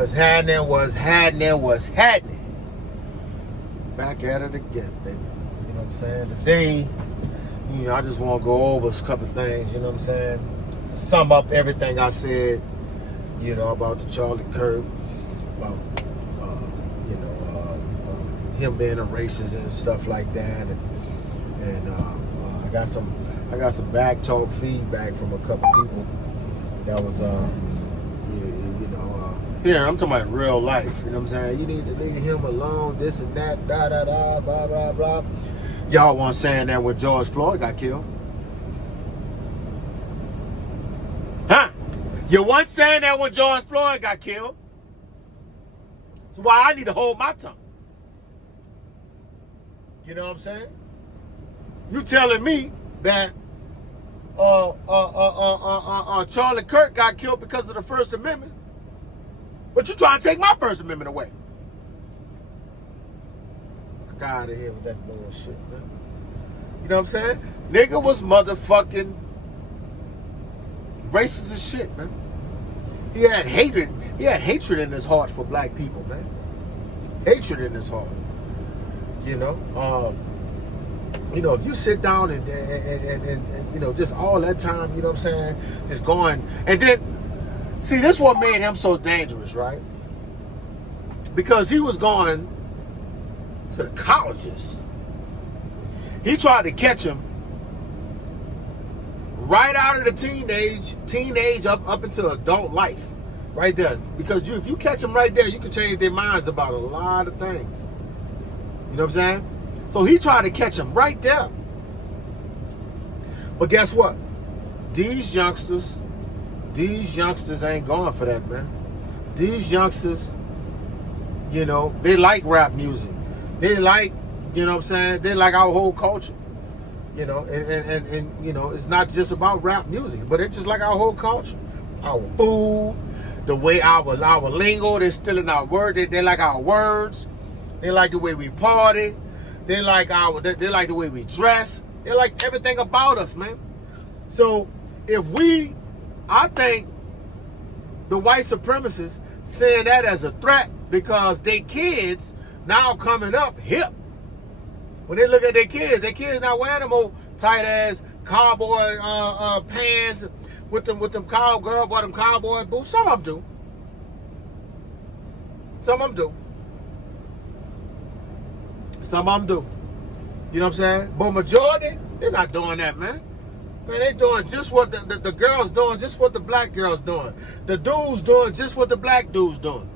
What's happening. Back at it again, baby. You know what I'm saying? Today, I just want to go over a couple of things, you know what I'm saying? To sum up everything I said, about the Charlie Kirk, about, him being a racist and stuff like that. And I got some back talk feedback from a couple people that was, here, I'm talking about real life, you know what I'm saying? You need to leave him alone, this and that, blah, blah, blah. Y'all weren't saying that when George Floyd got killed. Huh? You weren't saying that when George Floyd got killed. That's why I need to hold my tongue. You know what I'm saying? You telling me that Charlie Kirk got killed because of the First Amendment, but you trying to take my First Amendment away. Get out of here with that bullshit, man. You know what I'm saying? Nigga was motherfucking racist as shit, man. He had hatred in his heart for black people, man. Hatred in his heart. If you sit down and just all that time, you know what I'm saying, just going, and then, see, this is what made him so dangerous, right? Because he was going to the colleges. He tried to catch him right out of the teenage up into adult life, right there. Because if you catch them right there, you can change their minds about a lot of things. You know what I'm saying? So he tried to catch him right there. But guess what? These youngsters ain't going for that, man. These youngsters, they like rap music. They like, you know what I'm saying? They like our whole culture. And it's not just about rap music, but it's just like our whole culture. Our food, the way our lingo, they're stealing our word. They like our words. They like the way we party. They like the way we dress. They like everything about us, man. So I think the white supremacists saying that as a threat because they kids now coming up hip. When they look at their kids not wearing them old tight ass cowboy pants with them cowboy boots. Some of them do. You know what I'm saying? But majority, they're not doing that, man. Man, they doing just what the girls doing, just what the black girls doing. The dudes doing just what the black dudes doing.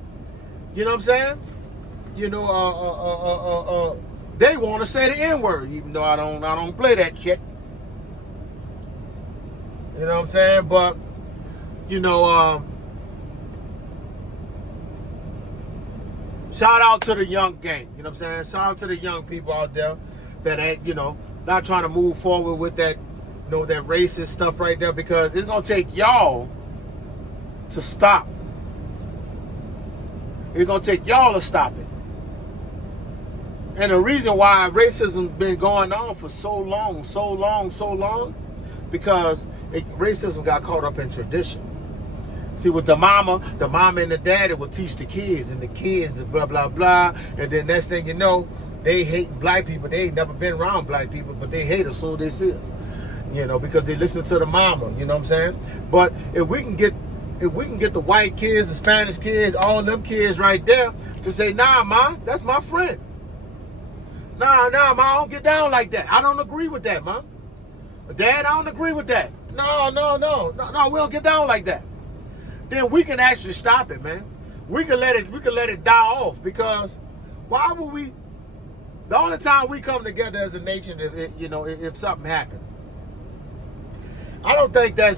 You know what I'm saying? They want to say the N-word, even though I don't play that shit. You know what I'm saying? But shout out to the young gang. You know what I'm saying? Shout out to the young people out there that ain't, not trying to move forward with that, that racist stuff right there, because it's gonna take y'all to stop. It's gonna take y'all to stop it. And the reason why racism's been going on for so long, because racism got caught up in tradition. See, with the mama and the daddy will teach the kids, and the kids blah, blah, blah. And then next thing you know, they hate black people. They ain't never been around black people, but they hate us, so this is. Because they listen to the mama, you know what I'm saying? But if we can get the white kids, the Spanish kids, all them kids right there to say, nah, ma, that's my friend. Nah, ma, I don't get down like that. I don't agree with that, ma. Dad, I don't agree with that. No, we don't get down like that. Then we can actually stop it, man. We can let it die off, because why would we? The only time we come together as a nation, if something happened, I don't think that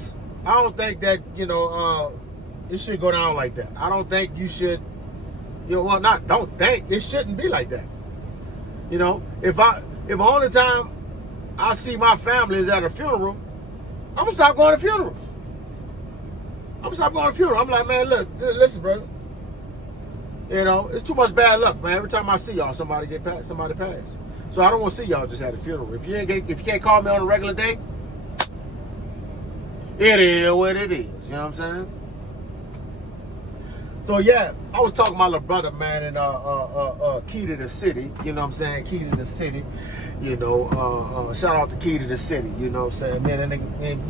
it should go down like that. I don't think you should. It shouldn't be like that. If the only time I see my family is at a funeral, I'm gonna stop going to funerals. I'm like, man, look, listen, brother. It's too much bad luck, man. Every time I see y'all, somebody pass. So I don't want to see y'all just at a funeral. If you can't call me on a regular day, it is what it is. You know what I'm saying? So yeah, I was talking to my little brother, man, and Key to the City. You know what I'm saying? Key to the City. You know, shout out to Key to the City. You know what I'm saying? Man, and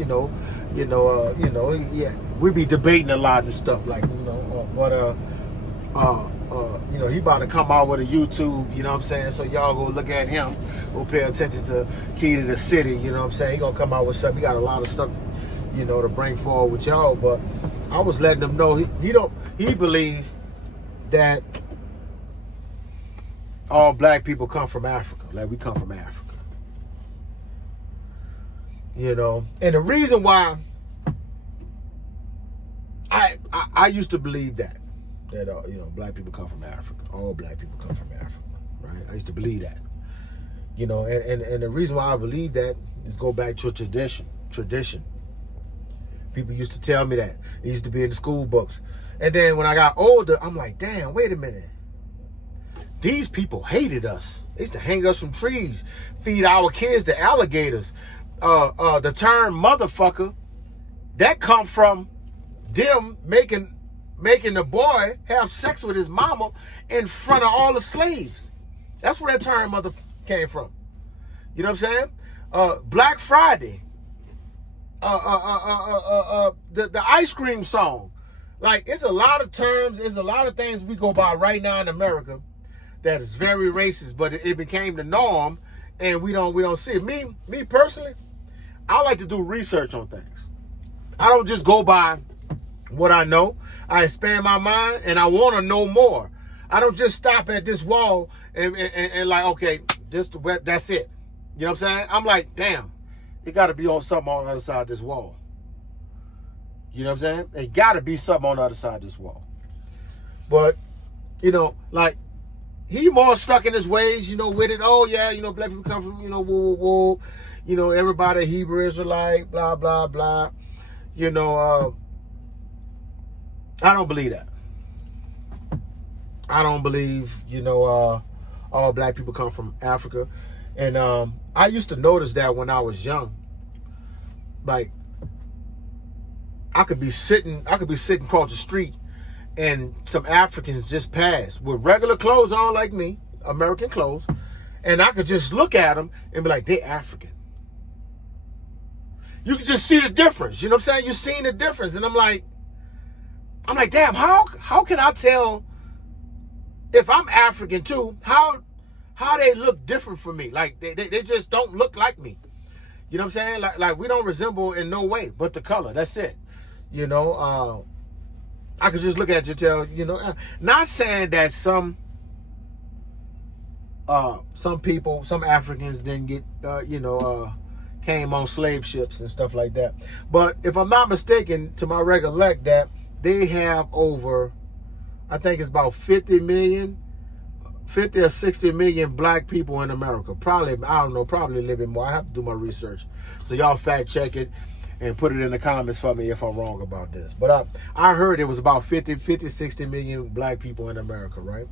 yeah, we be debating a lot and stuff like, you know, he about to come out with a YouTube, you know what I'm saying? So y'all go look at him. Go pay attention to Key to the City, you know what I'm saying? He gonna come out with something. He got a lot of stuff, you know, to bring forward with y'all. But I was letting him know he believe that all black people come from Africa. Like we come from Africa. You know? And the reason why I used to believe that you know, black people come from Africa. All black people come from Africa, right? I used to believe that. You know, and the reason why I believe that is go back to a tradition. People used to tell me that. It used to be in the school books. And then when I got older, I'm like, damn, wait a minute. These people hated us. They used to hang us from trees, feed our kids to alligators. The term motherfucker, that come from them making the boy have sex with his mama in front of all the slaves. That's where that term mother came from. You know what I'm saying? Black Friday. The ice cream song. Like, it's a lot of terms, it's a lot of things we go by right now in America that is very racist, but it became the norm and we don't see it. Me personally, I like to do research on things. I don't just go by what I know. I expand my mind and I want to know more. I don't just stop at this wall and like, okay, that's it. You know what I'm saying? I'm like, damn, it got to be on something on the other side of this wall. You know what I'm saying? It got to be something on the other side of this wall. But, you know, like, he more stuck in his ways, you know, with it. Oh, yeah, you know, black people come from, you know, woo, woo, woo. You know, everybody Hebrew Israelite, blah, blah, blah. You know, I don't believe that. I don't believe, you know, all black people come from Africa. And I used to notice that when I was young. Like, I could be sitting across the street and some Africans just pass with regular clothes on like me, American clothes, and I could just look at them and be like, they're African. You can just see the difference. You know what I'm saying? You're seeing the difference. And I'm like, damn, how can I tell if I'm African too, how they look different from me? Like, they just don't look like me. You know what I'm saying? Like we don't resemble in no way but the color. That's it. You know, I could just look at you and tell, you know, not saying that some people, some Africans didn't get, came on slave ships and stuff like that. But if I'm not mistaken, to my recollect, that they have over, I think it's about 50 or 60 million black people in America. Probably, I don't know, probably a little bit more. I have to do my research. So y'all fact check it and put it in the comments for me if I'm wrong about this. But I heard it was about 50, 60 million black people in America, right?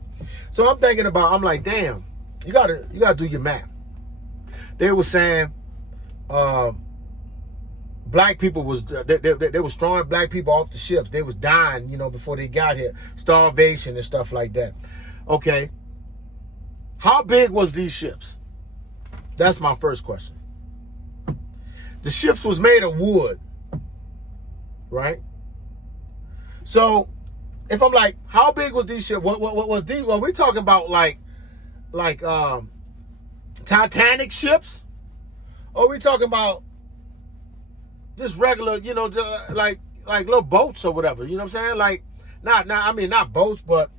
So I'm thinking about, I'm like, damn, you gotta do your math. They were saying black people was, they were throwing black people off the ships. They was dying, you know, before they got here. Starvation and stuff like that. Okay. How big was these ships? That's my first question. The ships was made of wood, right? So, if I'm like, how big was these ships? What was these? Well, we talking about like Titanic ships, or we talking about just regular, you know, like little boats or whatever. You know what I'm saying? Like, not boats, but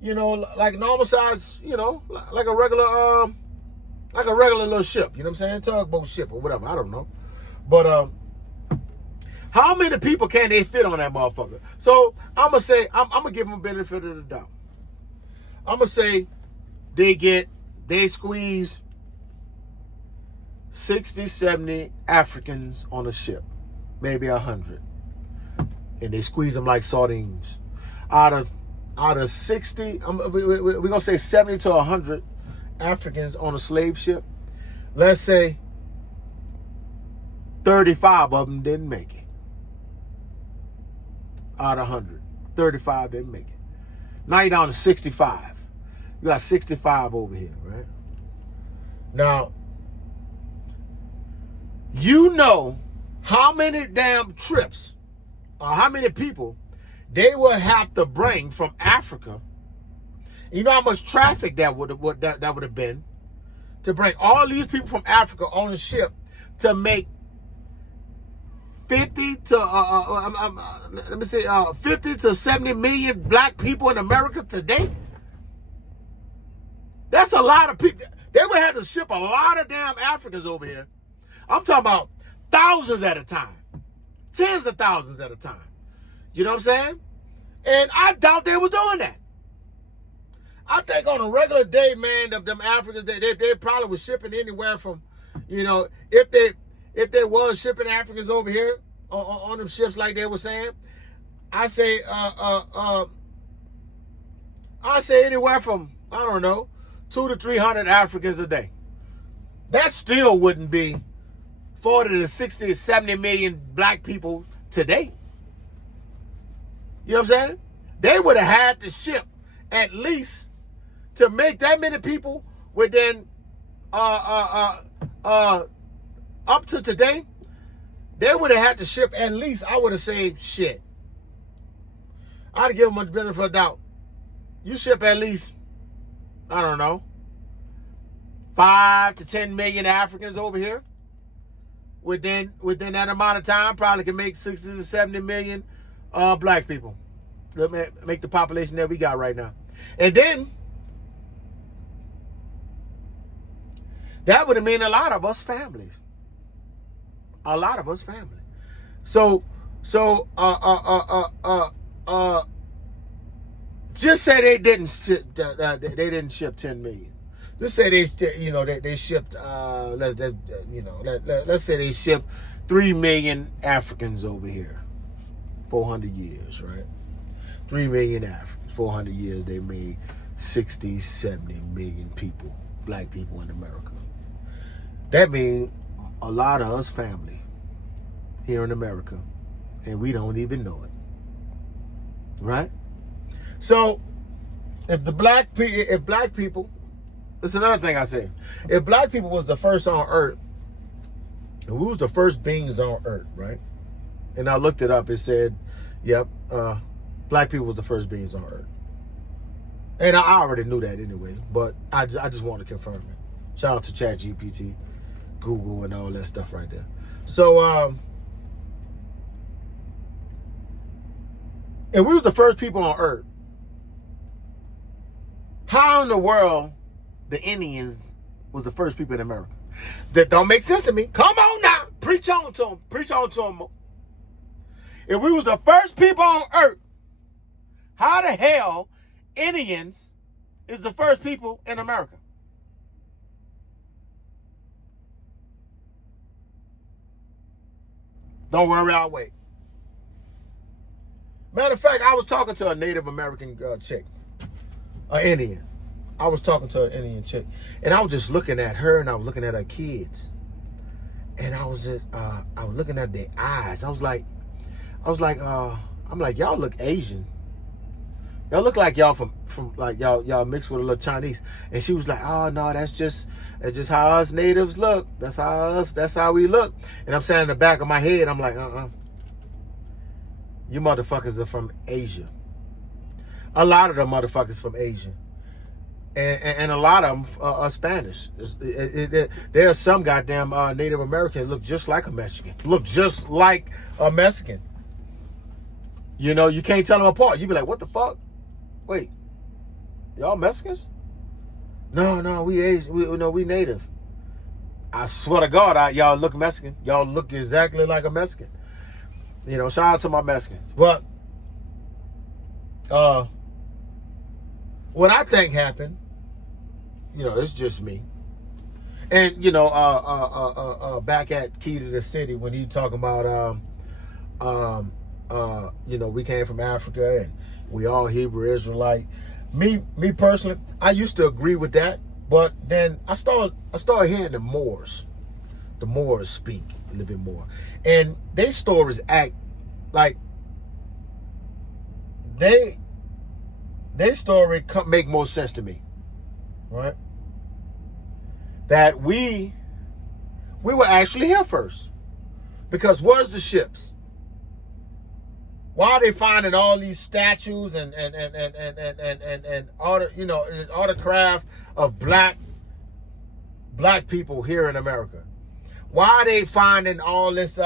you know, like normal size, you know, like a regular little ship. You know what I'm saying? Tugboat ship or whatever. I don't know. But how many people can they fit on that motherfucker? So I'm gonna say I'm gonna give them a benefit of the doubt. I'm gonna say they squeeze 60, 70 Africans on a ship, maybe 100, and they squeeze them like sardines. Out of 60, we're gonna say 70 to 100 Africans on a slave ship. Let's say 35 of them didn't make it. Out of 100, 35 didn't make it. Now you're down to 65. You got 65 over here, right? Now, you know how many damn trips or how many people they would have to bring from Africa. You know how much traffic that would have been to bring all these people from Africa on a ship to make 50 to 70 million black people in America today. That's a lot of people. They would have to ship a lot of damn Africans over here. I'm talking about thousands at a time, tens of thousands at a time. You know what I'm saying? And I doubt they were doing that. I think on a regular day, man, of them Africans, they probably was shipping anywhere from, you know, if they was shipping Africans over here on them ships like they were saying, I say anywhere from, I don't know, 200 to 300 Africans a day. That still wouldn't be 40 to 60 to 70 million black people today. You know what I'm saying? They would have had to ship at least to make that many people within up to today. They would have had to ship at least, I would have saved shit. I'd give them a benefit of doubt. You ship at least, I don't know, 5 to 10 million Africans over here. Within that amount of time, probably can make 60 to 70 million black people. Make the population that we got right now. And then, that would have meant a lot of us families. A lot of us families. So, just say they didn't ship 10 million. Let's say they shipped let's say they shipped 3 million Africans over here. 400 years, right? 3 million Africans, 400 years, they made 60, 70 million people, black people in America. That means a lot of us family here in America, and we don't even know it, right? So, if black people, that's another thing I said. If black people was the first on earth, and we was the first beings on earth, right? And I looked it up. It said, yep, black people was the first beings on earth. And I already knew that anyway, but I just want to confirm it. Shout out to ChatGPT, Google, and all that stuff right there. So, if we was the first people on earth, how in the world the Indians was the first people in America? That don't make sense to me. Come on now. Preach on to them. Preach on to them. If we was the first people on earth, how the hell Indians is the first people in America? Don't worry, I'll wait. Matter of fact, I was talking to a Native American chick, an Indian. I was talking to an Indian chick, and I was just looking at her, and I was looking at her kids, and I was looking at their eyes. I'm like, y'all look Asian. Y'all look like y'all from like y'all mixed with a little Chinese. And she was like, oh no, that's just how us natives look. That's how we look. And I'm saying in the back of my head, I'm like, you motherfuckers are from Asia. A lot of them motherfuckers from Asia. And a lot of them are Spanish. There are some goddamn Native Americans look just like a Mexican. Look just like a Mexican. You know, you can't tell them apart. You be like, what the fuck? Wait, y'all Mexicans? No, we Asian. We Native. I swear to God, y'all look Mexican. Y'all look exactly like a Mexican. You know, shout out to my Mexicans. But what I think happened, you know, it's just me. And you know, back at Key to the City when he talking about you know, we came from Africa and we all Hebrew Israelite. Me personally, I used to agree with that, but then I started hearing the Moors speak a little bit more, and their stories act like they their story make more sense to me, right? That we were actually here first. Because where's the ships? Why are they finding all these statues and all the, you know, all the craft of black people here in America? Why are they finding all this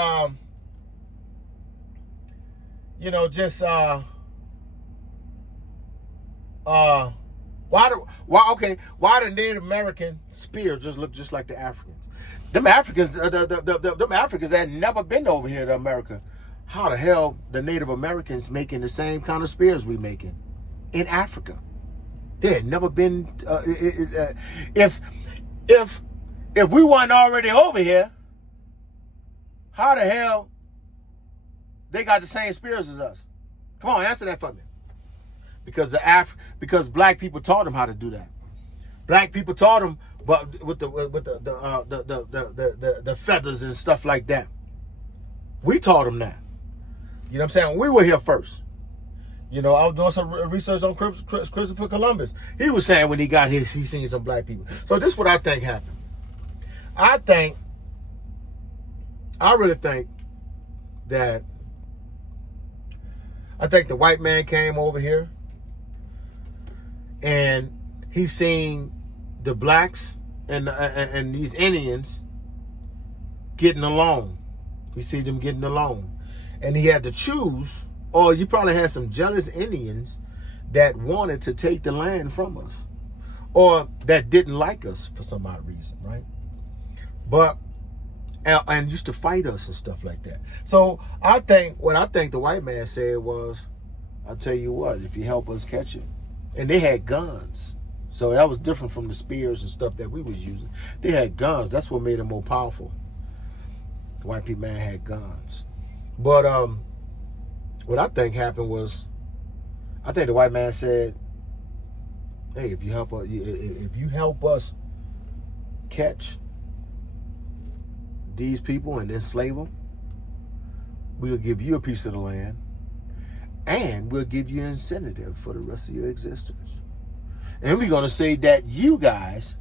you know, just why the Native American spears just look just like the Africans? Them Africans, them Africans had never been over here to America. How the hell the Native Americans making the same kind of spears we making in Africa? They had never been. If we weren't already over here, how the hell they got the same spears as us? Come on, answer that for me. Because because black people taught them how to do that. Black people taught them, but with the feathers and stuff like that. We taught them that. You know what I'm saying? We were here first. You know, I was doing some research on Christopher Columbus. He was saying when he got here, he seen some black people. So this is what I think happened. I really think that the white man came over here and he seen the blacks and these Indians getting along. He see them getting along. And he had to choose, or you probably had some jealous Indians that wanted to take the land from us, or that didn't like us for some odd reason, right? But and used to fight us and stuff like that. So I think the white man said was, I'll tell you what, if you help us catch it. And they had guns. So that was different from the spears and stuff that we was using. They had guns. That's what made them more powerful. The white people man had guns. But what I think happened was, I think the white man said, hey, if you help us catch these people and enslave them, we'll give you a piece of the land and we'll give you an incentive for the rest of your existence. And we're going to say that you guys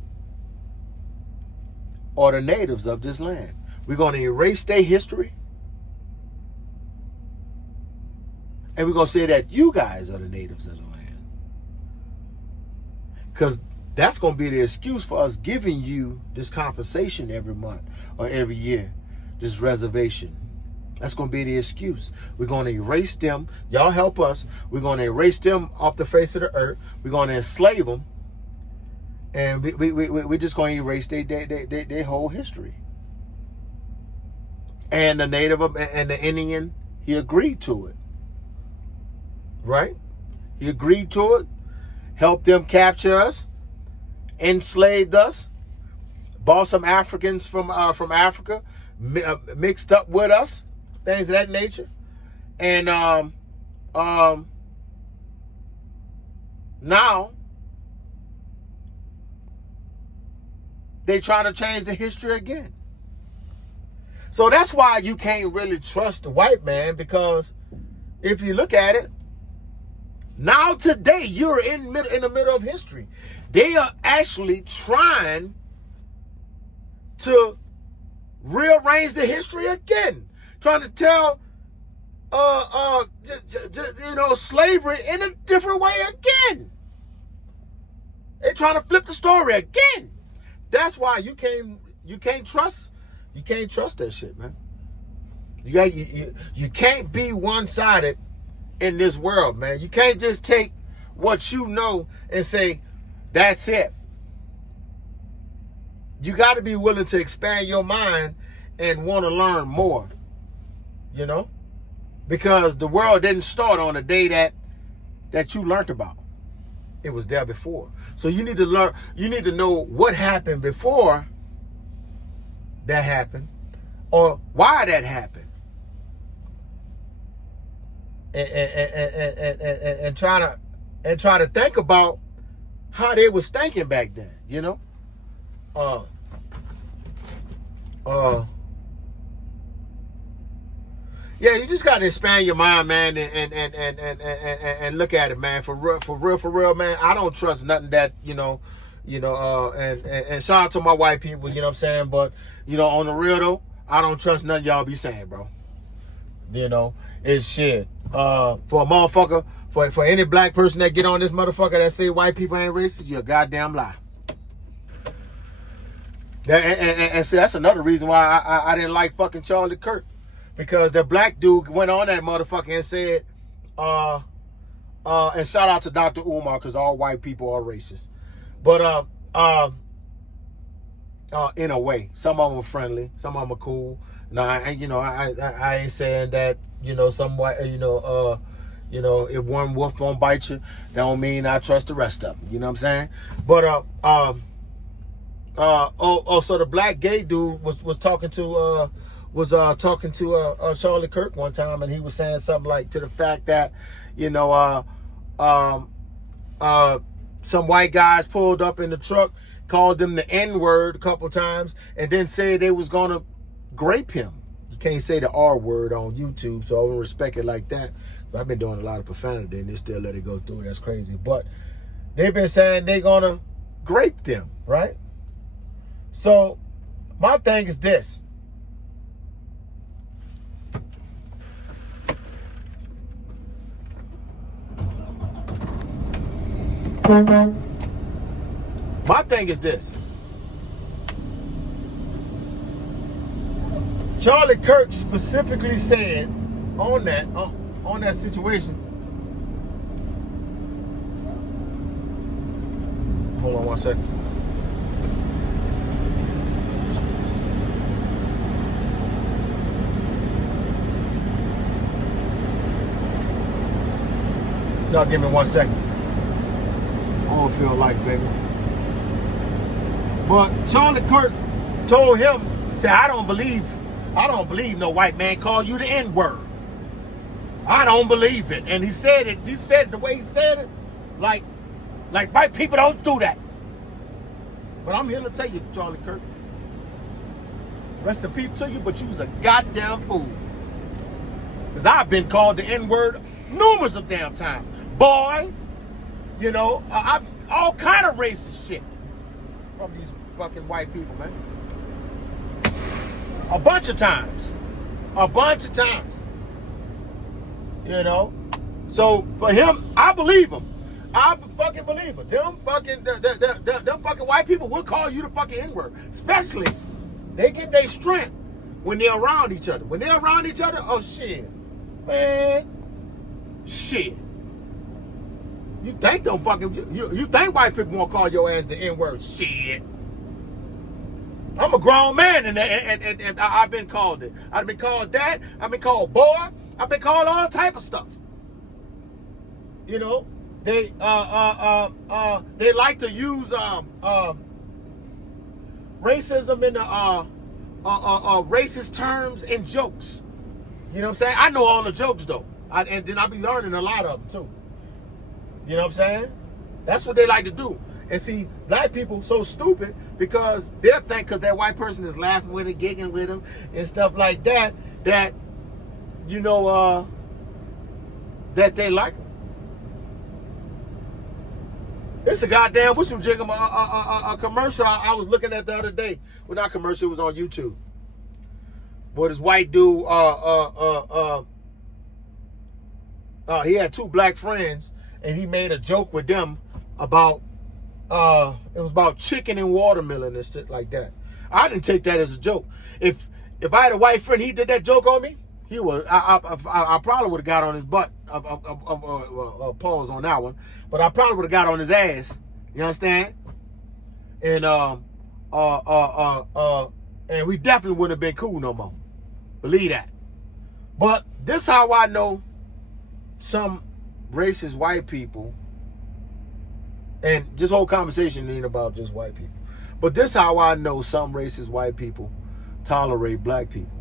are the natives of this land. We're going to erase their history. And we're going to say that you guys are the natives of the land. Because that's going to be the excuse for us giving you this compensation every month or every year, this reservation. That's going to be the excuse. We're going to erase them. Y'all help us. We're going to erase them off the face of the earth. We're going to enslave them. And we're just going to erase their whole history. And the Native and the Indian, he agreed to it. Right? He agreed to it. Helped them capture us. Enslaved us. Bought some Africans from Africa. Mixed up with us. Things of that nature. And now they trying to change the history again. So that's why you can't really trust the white man, because if you look at it, now today you're in the middle of history. They are actually trying to rearrange the history again. Trying to tell, slavery in a different way again. They're trying to flip the story again. That's why you can't trust that shit, man. You can't be one-sided in this world, man. You can't just take what you know and say, that's it. You got to be willing to expand your mind and want to learn more. You know, because the world didn't start on the day that you learned about. It was there before. So you need to learn. You need to know what happened before that happened, or why that happened, and try to think about how they was thinking back then. You know, Yeah, you just gotta expand your mind, man, and look at it, man. For real, man. I don't trust nothing that and shout out to my white people, you know what I'm saying. But on the real though, I don't trust nothing y'all be saying, bro. It's shit. For a motherfucker, for any black person that get on this motherfucker that say white people ain't racist, you're a goddamn lie. And see, that's another reason why I didn't like fucking Charlie Kirk. Because the black dude went on that motherfucker and said, and shout out to Dr. Umar, because all white people are racist. But in a way, some of them are friendly, some of them are cool. Now, I ain't saying that some white, if one wolf won't bite you, that don't mean I trust the rest of them. You know what I'm saying? But so the black gay dude was talking to Charlie Kirk one time, and he was saying something like to the fact that some white guys pulled up in the truck, called them the N-word a couple times, and then said they was gonna grape him. You can't say the R word on YouTube, so I wouldn't respect it like that. So I've been doing a lot of profanity and they still let it go through. That's crazy. But they've been saying they gonna grape them, right? So my thing is this. My thing is this. Charlie Kirk specifically said on that situation. Hold on one second. Y'all give me 1 second. I don't feel like, baby. But Charlie Kirk told him, said, I don't believe no white man call you the N-word. I don't believe it. And he said the way he said it, like white people don't do that. But I'm here to tell you, Charlie Kirk, rest in peace to you, but you was a goddamn fool. Because I've been called the N-word numerous of damn times. Boy, I've all kind of racist shit from these fucking white people, man. A bunch of times. So for him, I believe him. I fucking believe him. Them fucking white people will call you the fucking N-word. Especially, they get their strength when they're around each other. When they're around each other, oh shit. Man. Shit. You think you think white people won't call your ass the N-word? Shit. I'm a grown man and I've been called it. I've been called that. I've been called boy. I've been called all type of stuff. They like to use racism in the racist terms and jokes. You know what I'm saying? I know all the jokes though. And then I be learning a lot of them too. You know what I'm saying? That's what they like to do. And see, black people so stupid because they'll think because that white person is laughing with it, giggling with them, and stuff like that, that they like them. It's a goddamn whistle jiggle, a commercial I was looking at the other day. Well, not commercial, it was on YouTube. But this white dude, he had two black friends, and he made a joke with them about it was about chicken and watermelon and shit like that. I didn't take that as a joke. If I had a white friend, he did that joke on me, he would. I probably would have got on his butt. Pause on that one, but I probably would have got on his ass. You understand? And and we definitely wouldn't have been cool no more. Believe that. But this how I know some racist white people. And this whole conversation ain't about just white people. But this how I know some racist white people tolerate black people.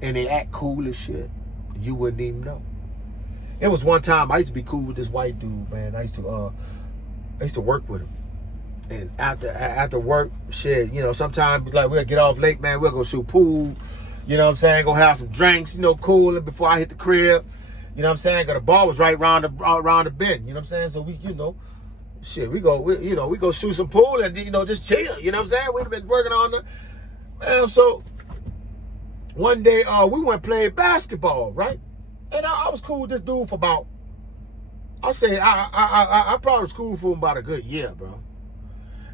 And they act cool as shit. You wouldn't even know. It was one time I used to be cool with this white dude, man. I used to work with him. And after work, shit, sometimes like we'll get off late, man, we'll go shoot pool. You know what I'm saying? Go have some drinks, cooling before I hit the crib. You know what I'm saying? Cause the bar was right around the bend. You know what I'm saying? So we, shit, we go shoot some pool and just chill. You know what I'm saying? We've been working on the man. So one day we went and played basketball, right? And I was cool with this dude for about, I'll say I probably was cool for him about a good year, bro.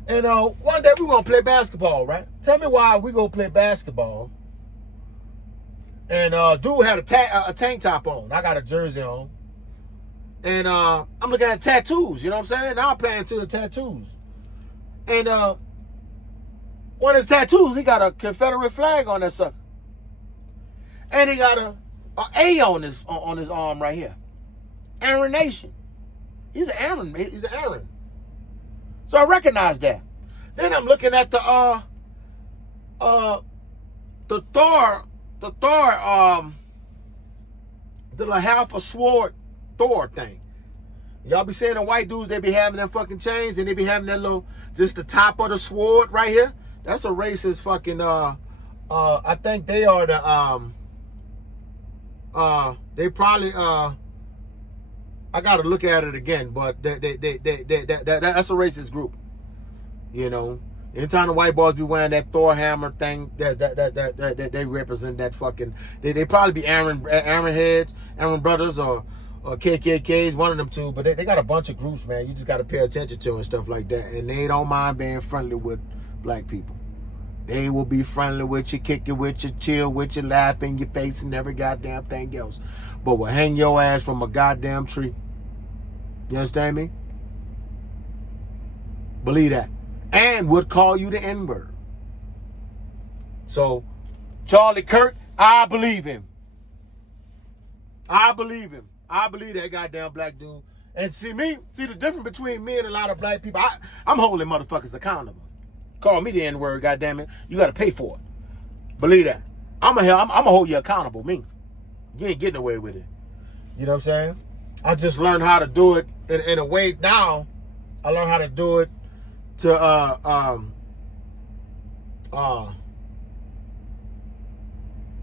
And one day we gonna play basketball, right? Tell me why we gonna play basketball. And dude had a tank top on. I got a jersey on. And I'm looking at tattoos, you know what I'm saying? Now I'm paying to the tattoos. And one of his tattoos, he got a Confederate flag on that sucker. And he got a A on his arm right here. Aaron Nation. He's an Aaron. So I recognize that. Then I'm looking at the Thor, the half a sword Thor thing. Y'all be seeing the white dudes, they be having them fucking chains and they be having that little, just the top of the sword right here. That's a racist fucking, I think they are the, they probably, I gotta look at it again, but that's a racist group. Anytime the white boys be wearing that Thor hammer thing, that they represent that fucking. They probably be Aaron heads, Aaron brothers, or KKKs, one of them two. But they got a bunch of groups, man. You just got to pay attention to and stuff like that. And they don't mind being friendly with black people. They will be friendly with you, kick you with you, chill with you, laugh in your face, and every goddamn thing else. But will hang your ass from a goddamn tree. You understand me? Believe that. And would call you the N-word. So, Charlie Kirk, I believe him. I believe that goddamn black dude. And see the difference between me and a lot of black people, I'm holding motherfuckers accountable. Call me the N-word, goddamn it. You gotta pay for it. Believe that. I'm gonna hold you accountable, me. You ain't getting away with it. You know what I'm saying? I just learned how to do it in a way now. I learned how to do it to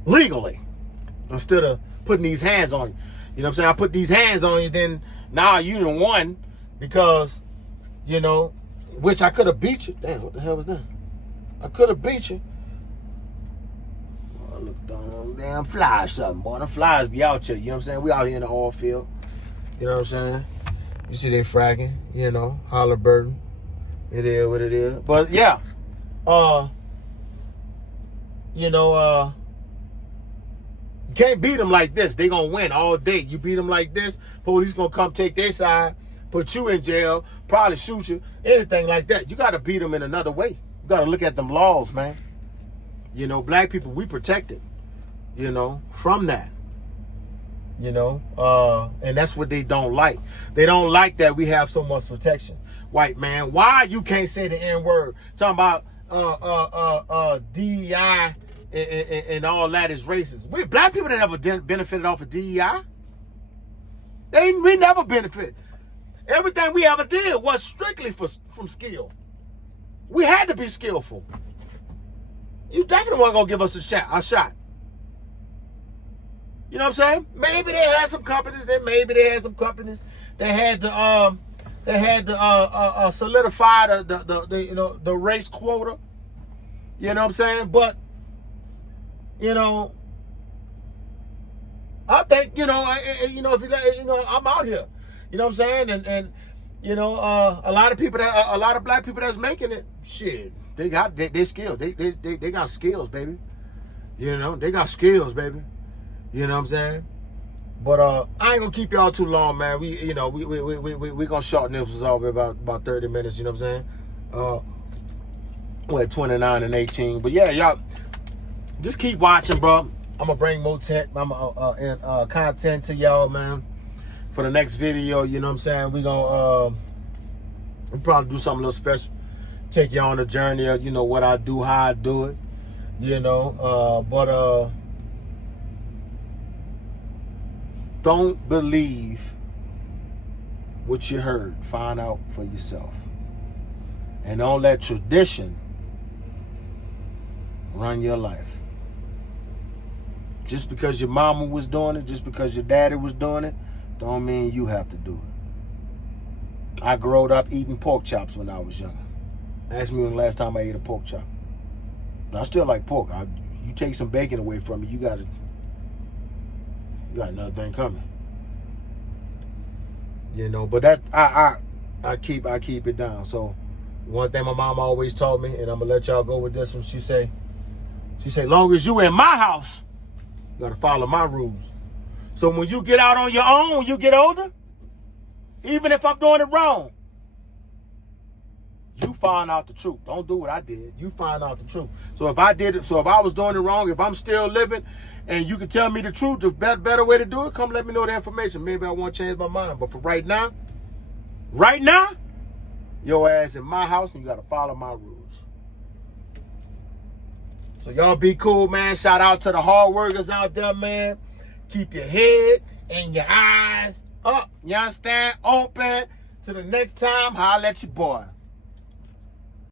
legally, instead of putting these hands on you. You know what I'm saying? I put these hands on you, then now you done won because, which I could have beat you. Damn, what the hell was that? I could have beat you. Oh, look, damn flies something, boy. Them flies be out here, you know what I'm saying? We out here in the oil field. You know what I'm saying? You see they fracking, Halliburton. It is what it is. But yeah, you can't beat them like this. They gonna win all day. You beat them like this, police gonna come take their side, put you in jail, probably shoot you, anything like that. You gotta beat them in another way. You gotta look at them laws, man. Black people, we protected, from that. And that's what they don't like. They don't like that we have so much protection. White man, why you can't say the N-word? Talking about DEI and all that is racist. We black people that never benefited off of DEI. We never benefited. Everything we ever did was strictly from skill. We had to be skillful. You definitely weren't gonna give us a shot. You know what I'm saying? Maybe they had some companies, and maybe they had some companies that had to solidify the race quota. You know what I'm saying? But I think if I'm out here. You know what I'm saying? And a lot of black people that's making it, shit, they skilled. They got skills, baby. They got skills, baby. You know what I'm saying? But I ain't gonna keep y'all too long, man. We gonna shorten this off about 30 minutes. You know what I'm saying? We're at 29 and 18. But yeah, y'all just keep watching, bro. I'm gonna bring more content to y'all, man, for the next video. You know what I'm saying? We gonna we'll probably do something a little special. Take you on a journey of what I do, how I do it. But don't believe what you heard. Find out for yourself. And don't let tradition run your life. Just because your mama was doing it, just because your daddy was doing it, don't mean you have to do it. I growed up eating pork chops when I was young. Ask me when the last time I ate a pork chop. I still like pork. You take some bacon away from me, you got another thing coming. You know, but that I keep it down. So one thing my mom always taught me, and I'm gonna let y'all go with this one. She say, long as you in my house, you gotta follow my rules. So when you get out on your own, when you get older, even if I'm doing it wrong, you find out the truth. Don't do what I did. You find out the truth. So if I was doing it wrong, if I'm still living, and you can tell me the truth, the better way to do it, come let me know the information. Maybe I want to change my mind. But for right now, your ass in my house, and you got to follow my rules. So y'all be cool, man. Shout out to the hard workers out there, man. Keep your head and your eyes up. You understand? Open. Till the next time, holla at your boy.